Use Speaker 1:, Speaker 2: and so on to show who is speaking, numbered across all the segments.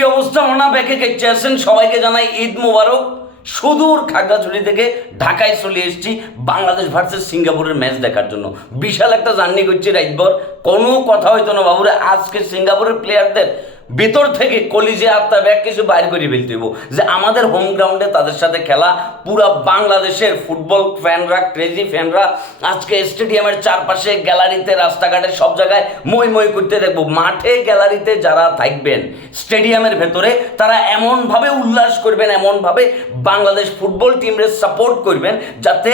Speaker 1: কি অবস্থা? ওনা ব্যাকে আছেন সবাইকে জানাই ঈদ মোবারক। সুদূর খাগড়াছড়ি থেকে ঢাকায় চলে এসেছি, বাংলাদেশ ভার্সেস সিঙ্গাপুরের ম্যাচ দেখার জন্য। বিশাল একটা জার্নি করছি রাইতভর কোনো কথা হইতো না বাবুরে, আজকে সিঙ্গাপুরের প্লেয়ারদের ভেতর থেকে কলিজে আত্মা ব্যাগ কিছু বাইর করে ফেলতে হইব। যে আমাদের হোম গ্রাউন্ডে তাদের সাথে খেলা, পুরা বাংলাদেশের ফুটবল ফ্যানরা ক্রেজি ফ্যানরা আজকে স্টেডিয়ামের চারপাশে গ্যালারিতে রাস্তাঘাটে, সব জায়গায় মই মই করতে দেখব। মাঠে গ্যালারিতে যারা থাকবেন স্টেডিয়ামের ভেতরে, তারা এমনভাবে উল্লাস করবেন, এমনভাবে বাংলাদেশ ফুটবল টিমরে সাপোর্ট করবেন, যাতে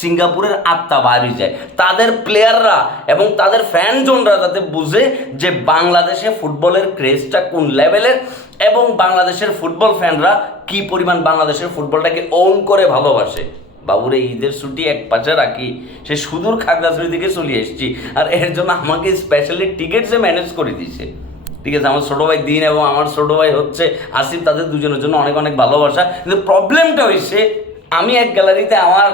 Speaker 1: সিঙ্গাপুরের আত্মা বাইরে যায়। তাদের প্লেয়াররা এবং তাদের ফ্যানজনরা যাতে বুঝে যে বাংলাদেশে ফুটবলের ক্রেজটা কোন লেভেলের এবং বাংলাদেশের ফুটবল ফ্যানরা কি পরিমাণ বাংলাদেশের ফুটবলটাকে ওন করে ভালোবাসে? বাবুরে, ঈদের ছুটি এক পাশে রাখি। সে সুদূর খাগড়াছড়ি থেকে চলে এসেছি আর এর জন্য আমাকে স্পেশালি টিকিট যে ম্যানেজ করে দিয়েছে। ঠিক আছে, আমার ছোটো ভাই দিন এবং আমার ছোটো ভাই হচ্ছে আসিফ, তাদের দুজনের জন্য অনেক অনেক ভালোবাসা। কিন্তু প্রবলেমটা হয়েছে আমি এক গ্যালারিতে আমার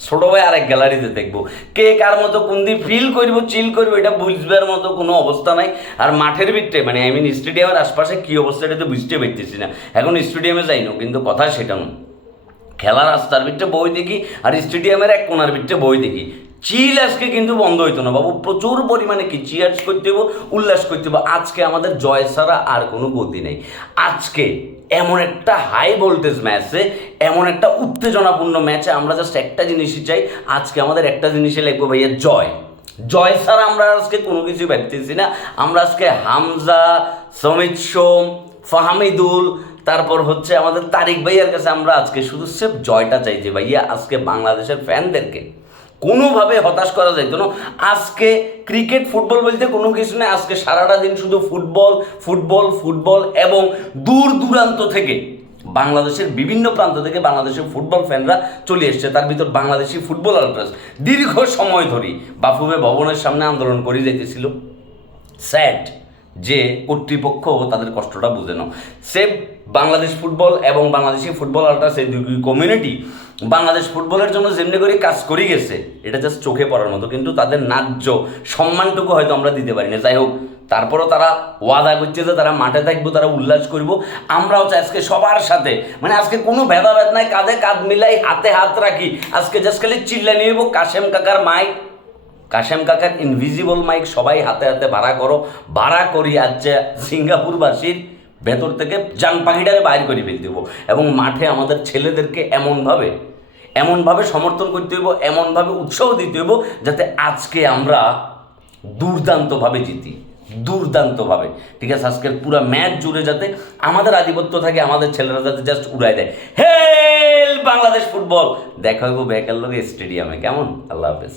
Speaker 1: ছোট ভাই আরেক গ্যালারিতে দেখব। কে কার মতো কোন দিন ফিল করব চিল করব, এটা বুঝবার মতো কোনো অবস্থা নাই। আর মাঠের ভিতরে মানে আই মিন স্টেডিয়ামের আশপাশে কী অবস্থা এটা তো বুঝতে পারতেছি না। এখন স্টেডিয়ামে যাই না, কিন্তু কথা সেটা নয় খেলার রাস্তার ভিতরে বই দেখি, আর স্টেডিয়ামের এক কোনার ভিতরে বই দেখি। চিল আজকে কিন্তু বন্ধ হইতো না। বাবু, প্রচুর পরিমাণে কি চিয়ার্স করতে হব উল্লাস করতে হব আজকে আমাদের জয় ছাড়া আর কোনো গতি নেই। আজকে এমন একটা হাই ভোল্টেজ ম্যাচে এমন একটা উত্তেজনাপূর্ণ ম্যাচে আমরা জাস্ট একটা জিনিসই চাই। আজকে আমাদের একটা জিনিসই লাগবে ভাইয়া, জয়। জয় ছাড়া আমরা আজকে কোনো কিছু ভাবতেছি না। আমরা আজকে হামজা, সমিত সোম, ফাহামিদুল, তারপর হচ্ছে আমাদের তারিক ভাইয়ার কাছে আমরা আজকে শুধু সেফ জয়টা চাইছি ভাইয়া, আজকে বাংলাদেশের ফ্যানদেরকে কোনোভাবে হতাশ করা যাইত না। আজকে ক্রিকেট, ফুটবল বলতে কোনো কিছু নেই আজকে সারাটা দিন শুধু ফুটবল ফুটবল ফুটবল এবং দূর দূরান্ত থেকে বাংলাদেশের বিভিন্ন প্রান্ত থেকে বাংলাদেশের ফুটবল ফ্যানরা চলে এসছে, তার ভিতর বাংলাদেশি ফুটবল আলট্রাস দীর্ঘ সময় ধরেই বাফুবে ভবনের সামনে আন্দোলন করে যাইতেছিল। স্যাড। যে কর্তৃপক্ষ তাদের কষ্টটা বুঝে নাও। সে বাংলাদেশ ফুটবল এবং বাংলাদেশি ফুটবল আলট্রাস এই দুই কমিউনিটি বাংলাদেশ ফুটবলের জন্য যেমনি করে কাজ করে গেছে, এটা জাস্ট চোখে পড়ার মতো। কিন্তু তাদের ন্যায্য সম্মানটুকু হয়তো আমরা দিতে পারি না যাই হোক, তারপরও তারা ওয়াদা করছে যে তারা মাঠে থাকব, তারা উল্লাস করব। আমরাও চাই আজকে সবার সাথে মানে আজকে কোনো ভেদাভেদ নাই, কাঁধে কাঁধ মিলাই হাতে হাত রাখি। আজকে জাস্ট খালি চিল্লা নিয়ে কাশেম কাকার মাইক কাশেম কাকার ইনভিজিবল মাইক সবাই হাতে হাতে ভাড়া করো, ভাড়া করি আজকে সিঙ্গাপুরবাসীর ভেতর থেকে জান পাখিটারে বাইর করে ফেলতে দেবো। এবং মাঠে আমাদের ছেলেদেরকে এমনভাবে এমনভাবে সমর্থন করতে হইব, এমনভাবে উৎসাহ দিতে হইব যাতে আজকে আমরা দুর্দান্তভাবে জিতি, দুর্দান্তভাবে। ঠিক আছে, আজকের পুরো ম্যাচ জুড়ে যাতে আমাদের আধিপত্য থাকে, আমাদের ছেলেরা যাতে জাস্ট উড়াই দেয়। Hell Bangladesh football! দেখা হইব ব্যাকের লোক স্টেডিয়ামে। কেমন? আল্লাহ হাফেজ।